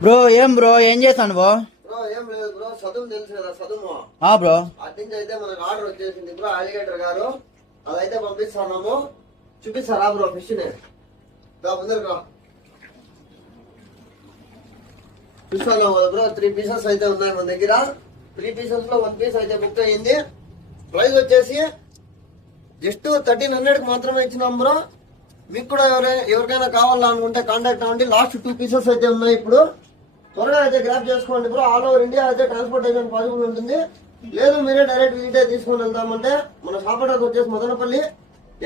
Bro ఏం చేస్తాను bro? Bro ఏం లేదు బ్రో, చదువు తెలుసు కదా, చదువు బ్రో అటు నుంచి అయితే మనకు ఆర్డర్ వచ్చేసింది బ్రో. అలిగేటర్ గారు అదైతే పంపిస్తున్నాము. చూపిస్తారా బ్రో ఫిష్ ని? ముందరకు చూస్తున్నాం కదా బ్రో. 3 పీసెస్ అయితే ఉన్నాయి మన దగ్గర. 3 పీసెస్ లో 1 పీస్ అయితే బుక్ అయ్యింది. ప్రైస్ వచ్చేసి జస్ట్ 1300 కి మాత్రమే ఇచ్చినాం బ్రో. మీకు కూడా ఎవరికైనా కావాలనుకుంటే కాంటాక్ట్ అవ్వండి. లాస్ట్ 2 పీసెస్ అయితే ఉన్నాయి ఇప్పుడు. త్వరగా అయితే గ్రాప్ చేసుకోండి బ్రో. ఆల్ ఓవర్ ఇండియా అయితే ట్రాన్స్పోర్టేషన్ పాసిబుల్ ఉంటుంది. లేదు మీరే డైరెక్ట్ విజిట్ తీసుకొని వెళ్తామంటే మన షాప్ అడ్రస్ వచ్చేసి Madanapalle,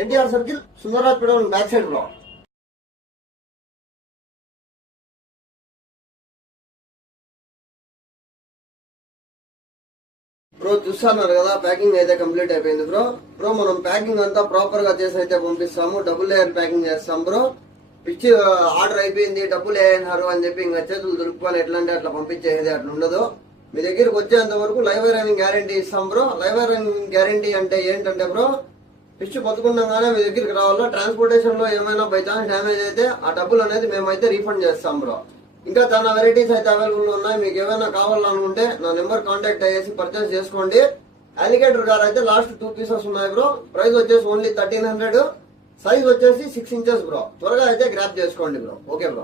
NTR circle, Sundararajpet back side bro. Bro చూస్తున్నారు కదా, ప్యాకింగ్ అయితే కంప్లీట్ అయిపోయింది బ్రో. బ్రో మనం ప్యాకింగ్ అంతా ప్రాపర్ గా చేసి అయితే పంపిస్తాము. డబుల్ లేయర్ ప్యాకింగ్ చేస్తాం బ్రో. పిచ్చి ఆర్డర్ అయిపోయింది, డబ్బులు వేయన్నారు అని చెప్పి ఇంకా చేతులు దొరుకుని ఎట్లా అంటే అట్లా పంపించేది అట్లా ఉండదు. మీ దగ్గరికి వచ్చేంత వరకు లైవ్ రన్నింగ్ గ్యారంటీ ఇస్తాం బ్రో. లైవ్ రన్నింగ్ గ్యారంటీ అంటే ఏంటంటే బ్రో, ఫిష్ బతుకుండగానే మీ దగ్గరికి రావాలో. ట్రాన్స్పోర్టేషన్ లో ఏమైనా బై ఛాన్స్ డ్యామేజ్ అయితే ఆ డబ్బులు అనేది మేమైతే రీఫండ్ చేస్తాం బ్రో. ఇంకా చాలా వెరైటీస్ అయితే అవైలబుల్ ఉన్నాయి. మీకు ఏమైనా కావాలనుకుంటే నా నెంబర్ కాంటాక్ట్ అయ్యేసి పర్చేస్ చేసుకోండి. అలిగేటర్ గారు అయితే లాస్ట్ 2 పీసెస్ ఉన్నాయి బ్రో. ప్రైస్ వచ్చేసి ఓన్లీ 1300. సైజ్ వచ్చేసి 6 ఇంచెస్ బ్రో. త్వరగా అయితే గ్రాప్ చేసుకోండి బ్రో. Okay bro.